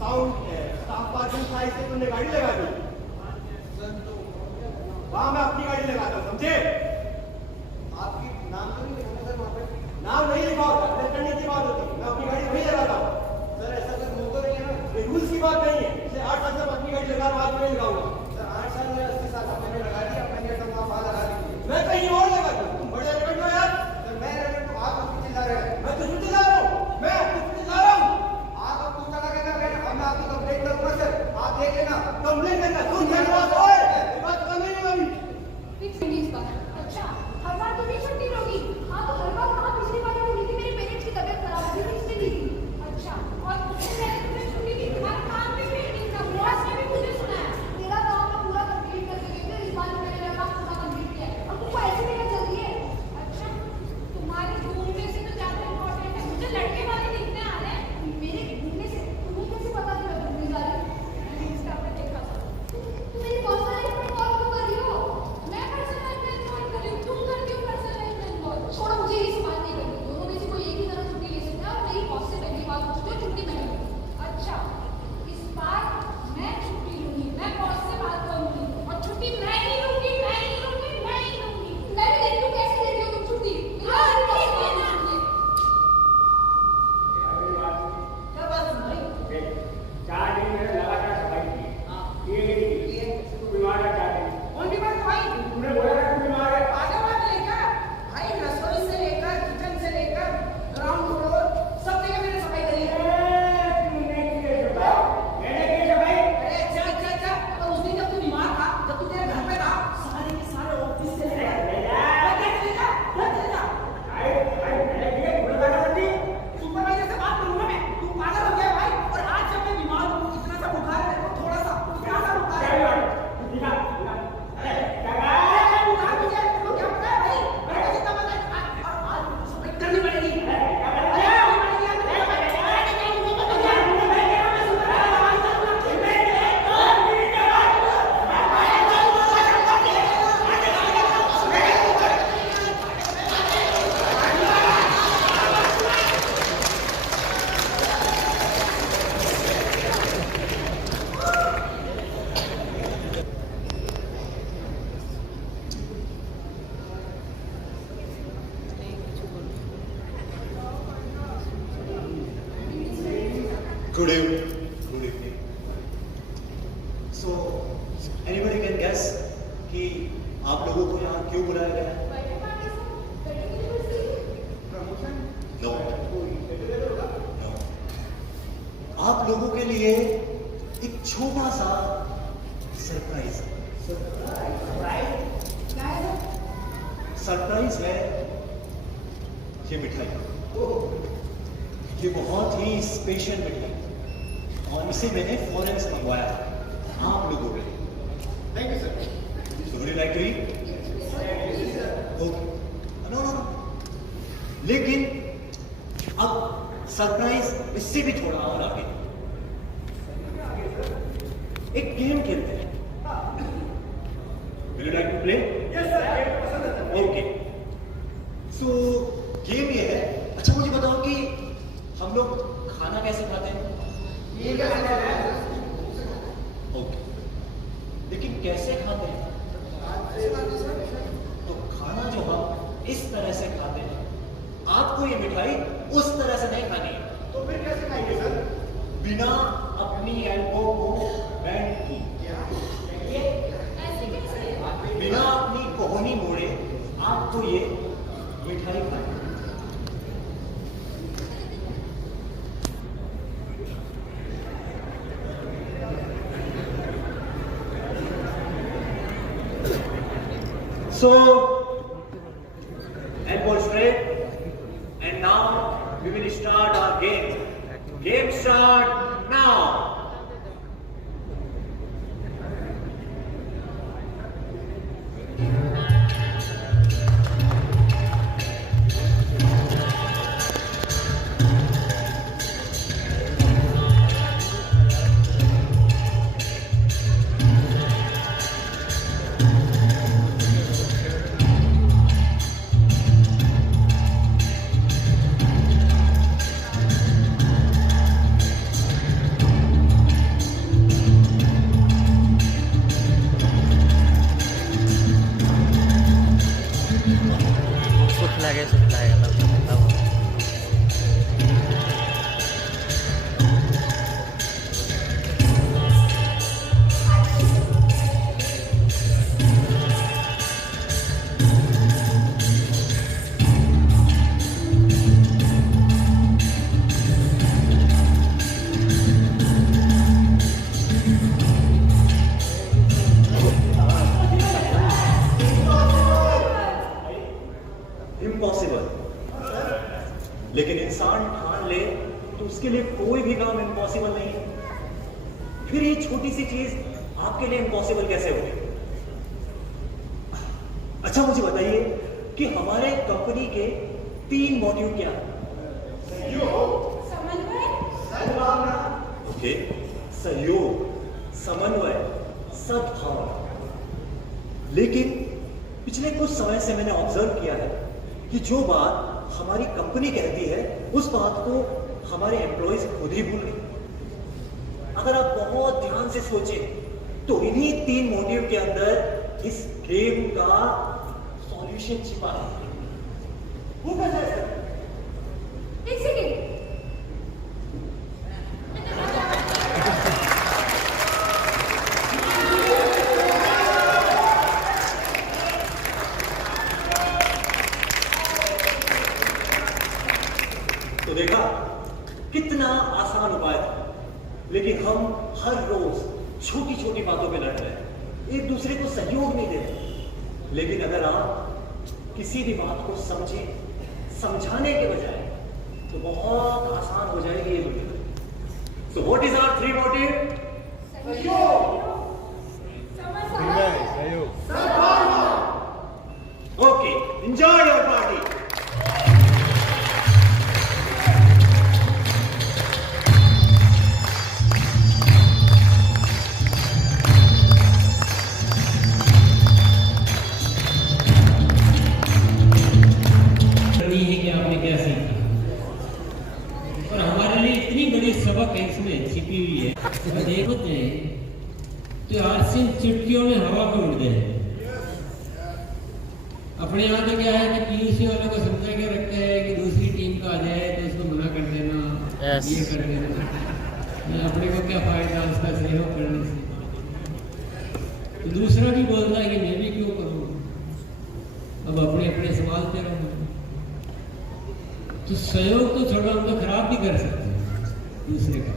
Sound staff parking side से तुमने गाड़ी लगा दी। वहां मैं अपनी गाड़ी लगाता हूँ, समझे? आपकी नाम तो नहीं लिखा सर वहाँ पे? नाम नहीं लिखा होता, अटेंड करने की बात होती है। मैं अपनी गाड़ी वहीं लगाता हूँ। सर ऐसा सर वो तो नहीं है ना, ये रूल्स की बात नहीं है। पिछले 8 साल से मैं अपनी गाड़ी लगा रहा हूँ, आज नहीं लगाऊंगा। सर 8 साल में 80 साल मैंने लगा दिया, मैंने तो वहाँ लगा दी। मैं कहीं और लगा दूँ, तुम बड़े रेगेंट हो यार। सर मैं रेगेंट हूँ, आप कुछ चिल्ला रहे हैं। मैं कुछ चिल्ला रहा हूँ, मैं कुछ चिल्ला रहा हूँ। आप अब कुछ लगेगा अब मैं आपकी कंप्लेंट करूँगा सर, आप देख लेना। कंप्लेंट करना तुम मेरे पास हो, ये बात करनी नहीं होगी। फिक्स नहीं इस बार। अच्छा हर बार तुम ही छुट्टी लोगी? हाँ तो हर बार कहाँ पिछली बार मैंने ली थी, मेरे पेरेंट्स की तबीयत खराब थी इसलिए ली थी। अच्छा और मैंने तुम्हें छुट्टी दी, तुम्हारा काम भी पेंडिंग था, बॉस ने भी मुझे सुनाया। तेरा काम मैं पूरा कंप्लीट करके गई थी, इस बार मैंने मेरा काम पूरा कंप्लीट किया है और तुमको ऐसे भी क्या जल्दी है? अच्छा तुम्हारे घूमने से तो ज्यादा इम्पोर्टेंट है, मुझे लड़के वाले दिखने आ रहे हैं। मेरे घूमने से तुम्हें कैसे पता कि मैं घूमने जा रही हूँ? मैंने इंस्टा पे देखा था। तुम मेरी पर्सनल लाइफ में कॉल क्यों कर रही हो? मैं पर्सनल लाइफ में कॉल कर रही हूँ, तुम करती हो पर्सनल लाइफ में कॉल। छोड़ो, मुझे ये बात नहीं करनी। दोनों में से कोई एक ही तरह छुट्टी ले सकता है और मेरी बॉस से पहली बात पूछती हो, छुट्टी मैं लूंगी। अच्छा इस बार मैं छुट्टी लूंगी, मैं बॉस से बात करूंगी और छुट्टी मैं ही लूंगी, मैं ही लूंगी, मैं ही लूंगी। मैं भी देख लूं कैसे दे रही हो तुम छुट्टी। हाँ ठीक है ना। क्या बात सुन रही? 4 दिन मैंने लगातार सफाई की। ये तू बीमार है 4 दिन। कौन बीमार है भाई? तूने बोला था तू बीमार है। आगे बात लेकर भाई रसोई से लेकर किचन से लेकर ग्राउंड फ्लोर सब जगह मैंने सफाई करी है। तूने की सफाई, मैंने की सफाई। अरे अच्छा और उस दिन जब तू बीमार था, जब तू तेरे घर पे था, सारे के सारे ऑफिस से लेकर सुपरवाइजर से बात करूंगा मैं। तू पागल हो गया भाई। और आज जब मैं बीमार हूँ, इतना सा बुखार है, तो थोड़ा सा प्यासा बुखार है। बुखार मुझे तो क्या पता है भाई? मैंने जितना पता है और आज सफाई करनी पड़ेगी। Good evening. Good evening. So, anybody can guess कि आप लोगों को यहाँ क्यों बुलाया गया है? No. No. आप लोगों के लिए एक छोटा सा सरप्राइज है ये मिठाई। ये बहुत ही स्पेशल मिठाई और इसे मैंने फॉरेन से मंगवाया आप लोगों के लिए। Thank you sir. So would you like to eat? Okay. No. लेकिन अब सरप्राइज इससे भी थोड़ा और आगे। एक गेम खेलते हैं। Will you like to play? Yes sir. Okay. So game ये है। अच्छा मुझे बताओ कि हम लोग खाना कैसे खाते हैं? ये क्या है? ओके, लेकिन कैसे खाते हैं? तो खाना जो हम इस तरह से खाते हैं, आपको ये मिठाई उस तरह से नहीं खानी है। तो फिर कैसे खाएंगे सर? बिना अपनी एल्बो को बेंड किए, ऐसे कैसे? बिना अपनी कोहनी मोड़े आपको ये मिठाई खानी है। So, elbow straight, and now we will start our game. Game start now. Impossible नहीं है, फिर ये छोटी सी चीज आपके लिए इम्पॉसिबल कैसे होगी? अच्छा मुझे बताइए कि हमारे कंपनी के 3 मोटिव क्या है? समन्वय, सद्भावना, ओके, सहयोग, समन्वय, सद्भावना। लेकिन पिछले कुछ समय से मैंने ऑब्जर्व किया है कि जो बात हमारी कंपनी कहती है उस बात को हमारे एम्प्लॉइज खुद ही भूल गए। अगर आप बहुत ध्यान से सोचें तो इन्हीं 3 मोटिव के अंदर इस गेम का सॉल्यूशन छिपा है। वो कैसे है? एक सेकेंड। तो देखा कितना आसान उपाय था, लेकिन हम हर रोज छोटी छोटी बातों पे लड़ रहे हैं, एक दूसरे को सहयोग नहीं दे रहे। लेकिन अगर आप किसी भी बात को समझें, समझाने के बजाय, तो बहुत आसान हो जाएगी ये दुनिया। So what is our 3 motive? Okay, enjoy your party. सबक है इसमें छिपी हुई है। तो देखो तो आरसीएम चुटकियों में हवा में उड़ गए। अपने यहाँ तो क्या है कि पीयूसी वालों को समझा के रखते हैं कि दूसरी टीम का आ जाए तो उसको मना कर देना, ये कर देना। अपने को क्या फायदा उसका सहयोग करने से। तो दूसरा भी बोलता है कि मैं भी क्यों करूँ, अब अपने अपने संभालते रहो। तो सहयोग तो छोड़ो, हम तो खराब भी कर सकते हैं दूसरे का।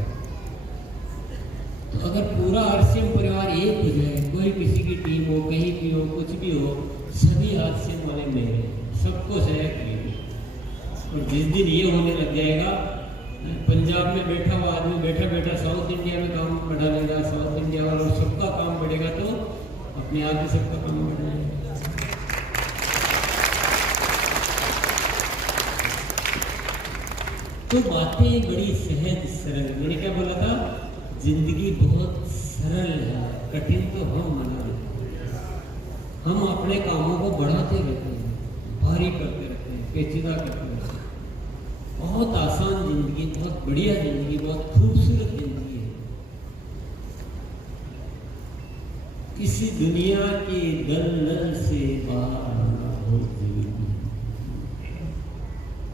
तो अगर पूरा आरसीएम परिवार एक हो जाए, कोई किसी की टीम हो, कहीं भी हो, कुछ भी हो, सभी आरसीएम वाले मेरे, सबको सहयोग करेंगे। और जिस दिन ये होने लग जाएगा, पंजाब में बैठा हुआ आदमी बैठा बैठा साउथ इंडिया में काम बढ़ा लेगा, साउथ इंडिया वालों सबका काम बढ़ेगा, तो अपने आप ही सबका काम बढ़ जाएगा। तो बातें बड़ी सहज सरल, मैंने क्या बोला था, जिंदगी बहुत सरल है, कठिन तो हम बना लेते हैं। हम अपने कामों को बढ़ाते रहते हैं, भारी करते रहते हैं, पेचीदा करते रहते हैं। बहुत आसान जिंदगी, बहुत बढ़िया जिंदगी, बहुत खूबसूरत जिंदगी है। किसी दुनिया के दलदल से बाहर आना बहुत जरूरी है।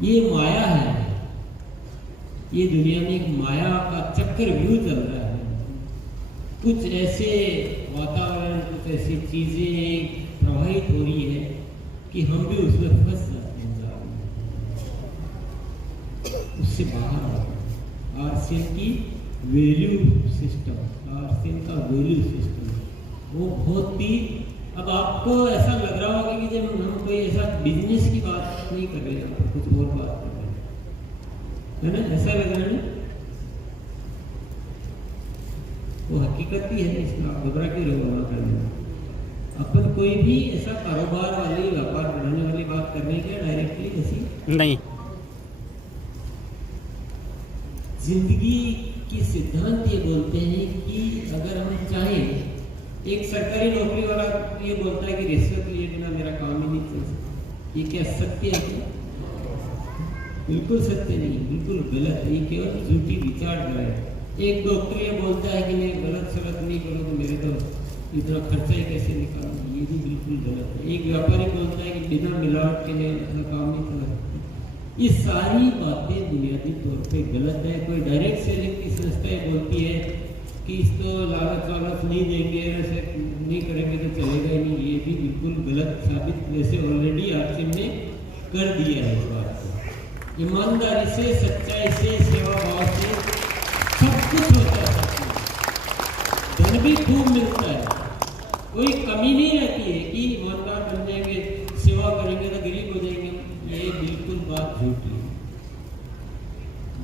ये माया है, ये दुनिया में एक माया का चक्रव्यूह चल रहा है। कुछ ऐसे वातावरण, कुछ ऐसी चीजें प्रवाहित हो रही है कि हम भी उसमें फंस जाते हैं। उससे बाहर आरसीएम की वैल्यू सिस्टम, आरसीएम का वैल्यू सिस्टम वो बहुत ही, अब आपको ऐसा लग रहा होगा कि जब हम कोई ऐसा बिजनेस की बात नहीं कर रहे हैं, कुछ और बात कर रहे हैं, है ना, ऐसा लग रहा है ना? वो हकीकत भी है, इसमें आप घबरा क्यों रहो करने। अपन कोई भी ऐसा कारोबार वाली, व्यापार बढ़ाने वाली बात करने के डायरेक्टली ऐसी नहीं। जिंदगी के सिद्धांत ये बोलते हैं कि अगर हम चाहें, एक सरकारी नौकरी वाला ये बोलता है कि रिश्वत लिए बिना मेरा काम ही नहीं चल सकता। ये क्या सत्य है क्या? बिल्कुल सत्य नहीं, बिल्कुल गलत है। ये केवल झूठी विचारधारा है। एक डॉक्टर ये बोलता है कि मैं गलत सलत नहीं करूँ तो मेरे तो इतना खर्चा ही कैसे निकालूँ, ये भी बिल्कुल गलत है। एक व्यापारी बोलता है कि बिना मिलावट के मैं अपना काम नहीं चला सकता। ये सारी बातें बुनियादी तौर पे गलत है। कोई डायरेक्ट सेलिंग की संस्था बोलती है कि इसको लालच वालच नहीं देंगे, ऐसे नहीं करेंगे तो चलेगा ही नहीं, ये भी बिल्कुल गलत साबित वैसे ऑलरेडी आरसीएम ने कर दिया है। इस बात को ईमानदारी से, सच्चाई से, सेवा भाव से सब कुछ होता है। धन भी खूब मिलता है, कोई कमी नहीं रहती है कि ईमानदार बन जाएंगे, सेवा करेंगे तो गरीब हो जाएंगे। ये बिल्कुल बात झूठी है।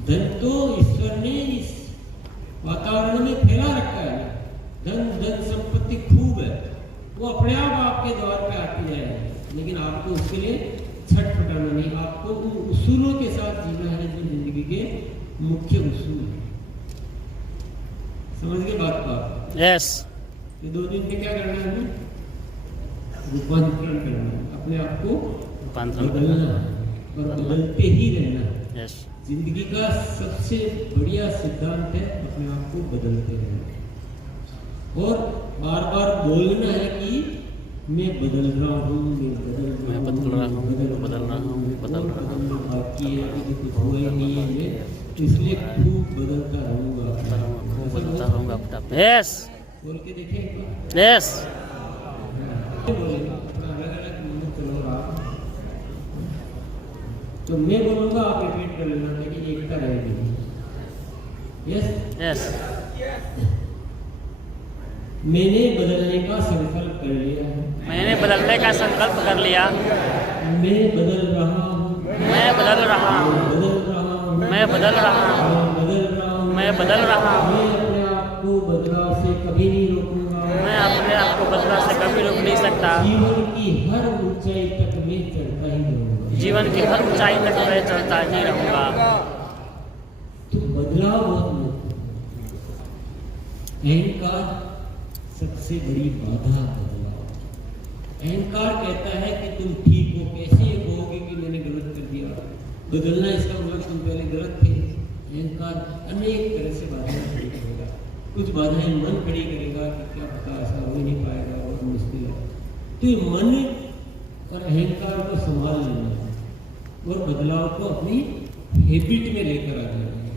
धन तो ईश्वर ने इस वातावरण में फैला रखा है, धन संपत्ति खूब है, वो अपने आप आपके द्वार पे आती जाएगी, लेकिन आपको उसके लिए छटपटाना नहीं, आपको उन उसूलों के साथ जीना है जो जिंदगी के मुख्य उसूल है। समझ गए बात को आप? यस। ये 2 दिन में क्या करना है? हमें रूपांतरण करना है, अपने आप को बदलना है और बदलते ही रहना है। यस। जिंदगी का सबसे बढ़िया सिद्धांत है अपने आप को बदलते रहना और बार बार बोलना है कि मैं बदल रहा हूँ, मैं बदल रहा हूँ, बदल रहा हूँ, बदल रहा हूँ। बाकी है, अभी कुछ हुआ ही नहीं है, मैं इसलिए खूब बदलता रहूँगा, बदलता रहूँगा। यस। बोल के देखें एक बार। यस। बोलेगा अपना अलग-अलग मुंह चलोगा, तो मैं बोलूँगा आप रिपीट कर लेना ताकि एकता रहेगी। यस। यस। मैंने बदलने का संकल्प कर लिया है। मैंने बदलने का संकल्प कर लिया। मैं बदल रहा हूँ। मैं बदल रहा हूँ। बदल रहा हूँ। मैं बदल रहा हूँ। बदल रहा हूँ। मैं बदल रहा हूँ। मैं अपने आप को बदलाव से कभी नहीं रोकूंगा। मैं अपने आप को बदलाव से कभी रोक नहीं सकता। जीवन की हर ऊंचाई तक मैं चलता ही रहूंगा। जीवन की हर ऊंचाई तक मैं चलता ही रहूंगा। तो बदलाव बहुत महत्वपूर्ण है। अहंकार सबसे बड़ी बाधा बदलाव। अहंकार कहता है कि तुम ठीक हो, कैसे ये कहोगे कि मैंने गलत कर दिया? बदलना इसका मतलब तुम पहले गलत थे। अहंकार अनेक तरह से बाधाएं खड़ी करेगा। कुछ बाधाएं मन खड़ी करेगा कि क्या पता ऐसा हो ही नहीं पाएगा, बहुत मुश्किल है। तो ये मन और अहंकार को संभाल लेना है और बदलाव को अपनी हैबिट में लेकर आ जाना है।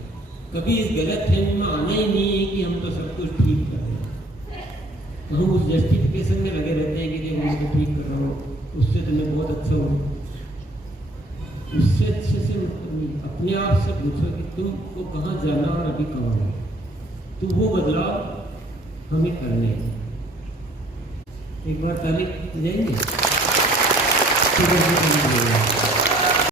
कभी इस गलत फहमी में आना ही नहीं है कि हम तो सब कुछ ठीक कर रहे हैं। तो हम उस जस्टिफिकेशन में लगे रहते हैं कि देखो मैं तो ठीक कर रहा हूँ, उससे तो मैं बहुत अच्छा हूँ। उससे अच्छे से मतलब नहीं, अपने आप से पूछो कि तुमको कहाँ जाना और अभी कहाँ है, तो वो बदलाव हमें करने हैं। एक बार तारीफ जाएंगे।